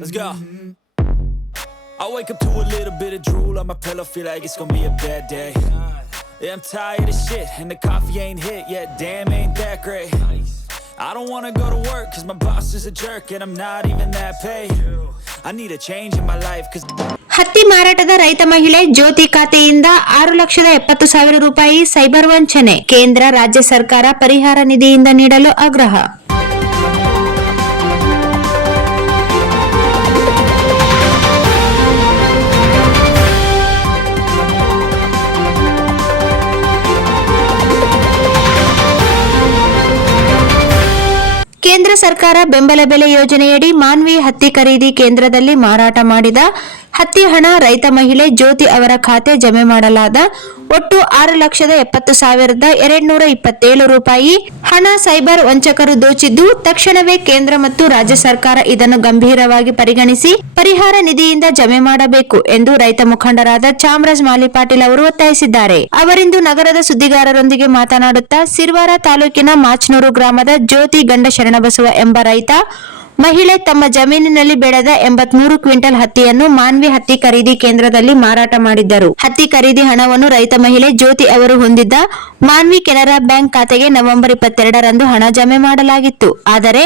Let's go. I wake up to a little bit of drool on my pillow, feel like it's gonna be a bad day. Yeah, I'm tired of shit, and the coffee ain't hit yet, damn, ain't that great. I don't wanna go to work, cause my boss is a jerk, and I'm not even that paid. I need a change in my life, cause ಹತ್ತಿ ಮಾರಾಟದ ರೈತ ಮಹಿಳೆ ಜ್ಯೋತಿ ಖಾತೆಯಿಂದ 6,70,000 ರೂಪಾಯಿ cyber ವಂಚನೆ. ಕೇಂದ್ರ ರಾಜ್ಯ ಸರ್ಕಾರ ಪರಿಹಾರ ನಿಧಿಯಿಂದ ನೀಡಲು ಆಗ್ರಹ. ಕೇಂದ್ರ ಸರ್ಕಾರ ಬೆಂಬಲ ಬೆಲೆ ಯೋಜನೆಯಡಿ ಮಾನ್ವಿ ಹತ್ತಿ ಖರೀದಿ ಕೇಂದ್ರದಲ್ಲಿ ಮಾರಾಟ ಮಾಡಿದ ಹತ್ತಿ ಹಣ ರೈತ ಮಹಿಳೆ ಜ್ಯೋತಿ ಅವರ ಖಾತೆ ಜಮೆ ಮಾಡಲಾದ ಒಟ್ಟು 6,70,227 ರೂಪಾಯಿ ಹಣ ಸೈಬರ್ ವಂಚಕರು ದೋಚಿದ್ದು, ತಕ್ಷಣವೇ ಕೇಂದ್ರ ಮತ್ತು ರಾಜ್ಯ ಸರ್ಕಾರ ಇದನ್ನು ಗಂಭೀರವಾಗಿ ಪರಿಗಣಿಸಿ ಪರಿಹಾರ ನಿಧಿಯಿಂದ ಜಮೆ ಮಾಡಬೇಕು ಎಂದು ರೈತ ಮುಖಂಡರಾದ ಚಾಮರಾಜ್ ಮಾಲಿ ಪಾಟೀಲ್ ಅವರು ಒತ್ತಾಯಿಸಿದ್ದಾರೆ. ಅವರಿಂದು ನಗರದ ಸುದ್ದಿಗಾರರೊಂದಿಗೆ ಮಾತನಾಡುತ್ತಾ, ಸಿರ್ವಾರ ತಾಲೂಕಿನ ಮಾಚನೂರು ಗ್ರಾಮದ ಜ್ಯೋತಿ ಗಂಡ ಶರಣಬಸವ ಎಂಬ ರೈತ ಮಹಿಳೆ ತಮ್ಮ ಜಮೀನಿನಲ್ಲಿ ಬೆಳೆದ 83 ಕ್ವಿಂಟಲ್ ಹತ್ತಿಯನ್ನು ಮಾನ್ವಿ ಹತ್ತಿ ಖರೀದಿ ಕೇಂದ್ರದಲ್ಲಿ ಮಾರಾಟ ಮಾಡಿದ್ದರು. ಹತ್ತಿ ಖರೀದಿ ಹಣವನ್ನು ರೈತ ಮಹಿಳೆ ಜ್ಯೋತಿ ಅವರು ಹೊಂದಿದ್ದ ಮಾನ್ವಿ ಕೆನರಾ ಬ್ಯಾಂಕ್ ಖಾತೆಗೆ ನವೆಂಬರ್ 22ರಂದು ಹಣ ಜಮೆ ಮಾಡಲಾಗಿತ್ತು. ಆದರೆ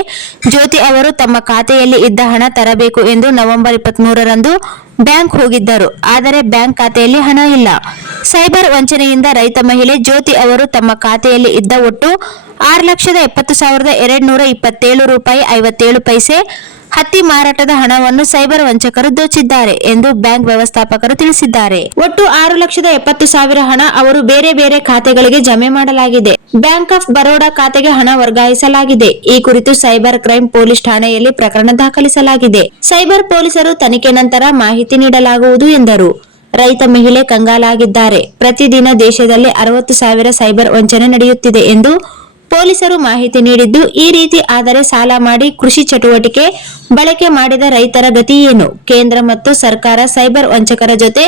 ಜ್ಯೋತಿ ಅವರು ತಮ್ಮ ಖಾತೆಯಲ್ಲಿ ಇದ್ದ ಹಣ ತರಬೇಕು ಎಂದು ನವೆಂಬರ್ 23ರಂದು ಬ್ಯಾಂಕ್ ಹೋಗಿದ್ದರು. ಆದರೆ ಬ್ಯಾಂಕ್ ಖಾತೆಯಲ್ಲಿ ಹಣ ಇಲ್ಲ. ಸೈಬರ್ ವಂಚನೆಯಿಂದ ರೈತ ಮಹಿಳೆ ಜ್ಯೋತಿ ಅವರು ತಮ್ಮ ಖಾತೆಯಲ್ಲಿ ಇದ್ದ ಒಟ್ಟು 6,70,227 ರೂಪಾಯಿ 57 ಪೈಸೆ ಹತ್ತಿ ಮಾರಾಟದ ಹಣವನ್ನು ಸೈಬರ್ ವಂಚಕರು ದೋಚಿದ್ದಾರೆ ಎಂದು ಬ್ಯಾಂಕ್ ವ್ಯವಸ್ಥಾಪಕರು ತಿಳಿಸಿದ್ದಾರೆ. ಒಟ್ಟು 6,70,000 ಹಣ ಅವರು ಬೇರೆ ಬೇರೆ ಖಾತೆಗಳಿಗೆ ಜಮೆ ಮಾಡಲಾಗಿದೆ. ಬ್ಯಾಂಕ್ ಆಫ್ ಬರೋಡಾ ಖಾತೆಗೆ ಹಣ ವರ್ಗಾಯಿಸಲಾಗಿದೆ. ಈ ಕುರಿತು ಸೈಬರ್ ಕ್ರೈಂ ಪೊಲೀಸ್ ಠಾಣೆಯಲ್ಲಿ ಪ್ರಕರಣ ದಾಖಲಿಸಲಾಗಿದೆ. ಸೈಬರ್ ಪೊಲೀಸರು ತನಿಖೆ ನಂತರ ಮಾಹಿತಿ ನೀಡಲಾಗುವುದು ಎಂದರು. ರೈತ ಮಹಿಳೆ ಕಂಗಾಲಾಗಿದ್ದಾರೆ. ಪ್ರತಿದಿನ ದೇಶದಲ್ಲಿ 60,000 ಸೈಬರ್ ವಂಚನೆ ನಡೆಯುತ್ತಿದೆ ಎಂದು ಪೊಲೀಸರು ಮಾಹಿತಿ ನೀಡಿದ್ದು, ಈ ರೀತಿ ಆದರೆ ಸಾಲ ಮಾಡಿ ಕೃಷಿ ಚಟುವಟಿಕೆ ಬಳಕೆ ಮಾಡಿದ ರೈತರ ಗತಿ ಏನು? ಕೇಂದ್ರ ಮತ್ತು ಸರ್ಕಾರ ಸೈಬರ್ ವಂಚಕರ ಜೊತೆ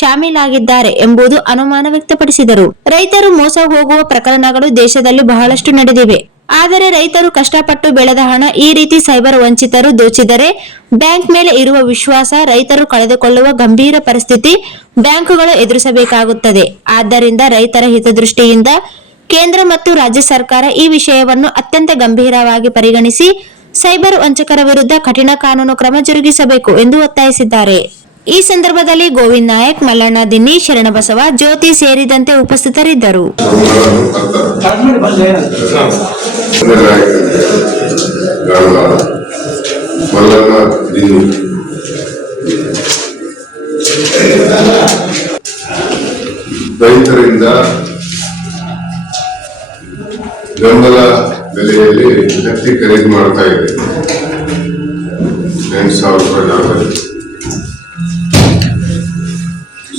ಶಾಮೀಲಾಗಿದ್ದಾರೆ ಎಂಬುದು ಅನುಮಾನ ವ್ಯಕ್ತಪಡಿಸಿದರು. ರೈತರು ಮೋಸ ಹೋಗುವ ಪ್ರಕರಣಗಳು ದೇಶದಲ್ಲಿ ಬಹಳಷ್ಟು ನಡೆದಿವೆ. ಆದರೆ ರೈತರು ಕಷ್ಟಪಟ್ಟು ಬೆಳೆದ ಹಣ ಈ ರೀತಿ ಸೈಬರ್ ವಂಚಿತರು ದೋಚಿದರೆ ಬ್ಯಾಂಕ್ ಮೇಲೆ ಇರುವ ವಿಶ್ವಾಸ ರೈತರು ಕಳೆದುಕೊಳ್ಳುವ ಗಂಭೀರ ಪರಿಸ್ಥಿತಿ ಬ್ಯಾಂಕುಗಳು ಎದುರಿಸಬೇಕಾಗುತ್ತದೆ. ಆದ್ದರಿಂದ ರೈತರ ಹಿತದೃಷ್ಟಿಯಿಂದ ಕೇಂದ್ರ ಮತ್ತು ರಾಜ್ಯ ಸರ್ಕಾರ ಈ ವಿಷಯವನ್ನು ಅತ್ಯಂತ ಗಂಭೀರವಾಗಿ ಪರಿಗಣಿಸಿ ಸೈಬರ್ ವಂಚಕರ ವಿರುದ್ಧ ಕಠಿಣ ಕಾನೂನು ಕ್ರಮ ಜರುಗಿಸಬೇಕು ಎಂದು ಒತ್ತಾಯಿಸಿದ್ದಾರೆ. ಈ ಸಂದರ್ಭದಲ್ಲಿ ಗೋವಿಂದ್ ನಾಯಕ್, ಮಲ್ಲಣ್ಣ ದಿನ್ನಿ, ಶರಣಬಸವ, ಜ್ಯೋತಿ ಸೇರಿದಂತೆ ಉಪಸ್ಥಿತರಿದ್ದರು. ರೈತರಿಂದ ಬೆಂಬಲ ಬೆಲೆಯಲ್ಲಿ ಹತ್ತಿ ಖರೀದಿ ಮಾಡ್ತಾ ಇದೆ. 8,000 ರೂಪಾಯಿ.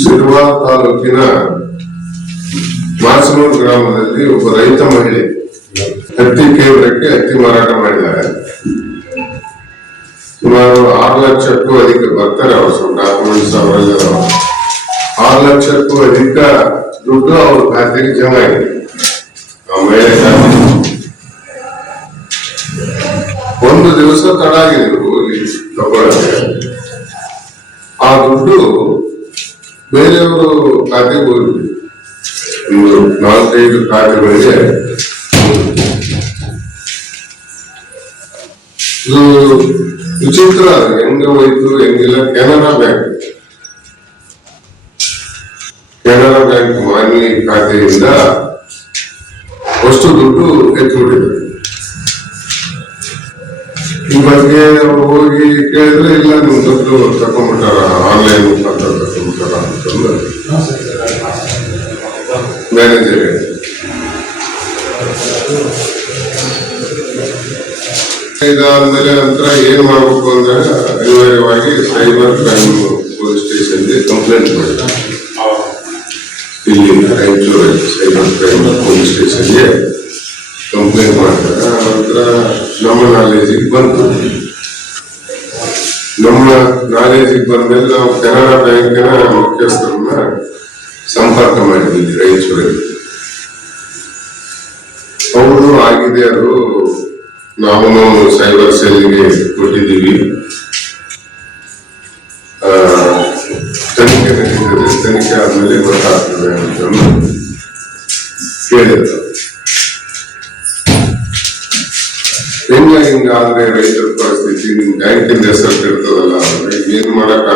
ಸಿರ್ವಾರ ತಾಲೂಕಿನ ಮಾಚನೂರು ಗ್ರಾಮದಲ್ಲಿ ಒಬ್ಬ ರೈತ ಮಹಿಳೆ ಹತ್ತಿ ಕೇಂದ್ರಕ್ಕೆ ಹತ್ತಿ ಮಾರಾಟ ಮಾಡಿದ್ದಾರೆ. ಸುಮಾರು 6 ಲಕ್ಷಕ್ಕೂ ಅಧಿಕ ಬರ್ತಾರೆ. ಅವರು ಸ್ವಲ್ಪ ಡಾಕ್ಯುಮೆಂಟ್ಸ್ ಅವರೆಲ್ಲ 6 ಲಕ್ಷಕ್ಕೂ ಅಧಿಕ ದುಡ್ಡು ಅವ್ರ ಖಾತೆಗೆ ಜಮಾ ಆಗಿದೆ. ಒಂದು ದಿವಸ ತಡ ಆಗಿದ್ರು ತಗೊಳ್ಳಕ್ಕೆ. ಆ ದುಡ್ಡು ಬೇರೆಯವರು ಖಾತೆಗೆ ಹೋಗಿದೆ. ಒಂದು 4-5 ಖಾತೆಗಳಿಗೆ ಇದು ವಿಚಿತ್ರ. ಹೆಂಗ ಹೋಯ್ತು ಹೆಂಗಿಲ್ಲ. ಕೆನರಾ ಬ್ಯಾಂಕ್ ಮಾನ್ವಿ ಖಾತೆಯಿಂದ ಅಷ್ಟು ದುಡ್ಡು ಎತ್ತಿಬಿಟ್ಟಿದ್ದಾರೆ. ಈ ಬಗ್ಗೆ ಹೋಗಿ ಕೇಳಿದ್ರೆ, ಇಲ್ಲ ನಿಮ್ ದುಡ್ಡು ತಕೊಂಡ್ಬಿಟ್ಟಾರ, ಆನ್ಲೈನ್ ಮುಖಾಂತರ ತಕೊಂಡ್ಬಿಟ್ಟಾರ ಅಂತಂದ್ರೆ ಮ್ಯಾನೇಜರ್ ಇದಾದ್ಮೇಲೆ ನಂತರ ಏನ್ ಮಾಡ್ಬೇಕು ಅಂದ್ರೆ ಅನಿವಾರ್ಯವಾಗಿ ಸೈಬರ್ ಕ್ರೈಮ್ ಪೊಲೀಸ್ ಸ್ಟೇಷನ್ಗೆ ಕಂಪ್ಲೇಂಟ್ ಮಾಡಿದ್ದಾರೆ. ಇಲ್ಲಿ ರಾಯಚೂರು ಸೈಬರ್ ಕ್ರೈಮ್ ಪೊಲೀಸ್ ಸ್ಟೇಷನ್ಗೆ ಕಂಪ್ಲೇಂಟ್ ಮಾಡ್ತಾರೆ. ನಂತರ ನಮ್ಮ ನಾಲೆಜಿಗೆ ಬಂತು. ನಮ್ಮ ನಾಲೆಜಿಗೆ ಬಂದ್ಮೇಲೆ ನಾವು ಕೆನರಾ ಬ್ಯಾಂಕಿನ ಮುಖ್ಯಸ್ಥರನ್ನ ಸಂಪರ್ಕ ಮಾಡಿದ್ವಿ ರಾಯಚೂರಲ್ಲಿ. ಹೌದು ಆಗಿದೆ, ಅದು ನಾವು ಸೈಬರ್ ಸೆಲ್ಗೆ ಕೊಟ್ಟಿದ್ದೀವಿ. ತನಿಖೆ ನಡೀತದೆ, ತನಿಖೆ ಆದ್ಮೇಲೆ ಗೊತ್ತಾಗ್ತದೆ ಅಂತ ಹೇಳಿದ್ರು. ಹಿಂಗಾದ್ರೆ ರೈತರ ಪರಿಸ್ಥಿತಿ ಬ್ಯಾಂಕಿಂದ ಹೆಸರು ಇರ್ತದಲ್ಲ, ಏನ್ ಮಾಡಕ್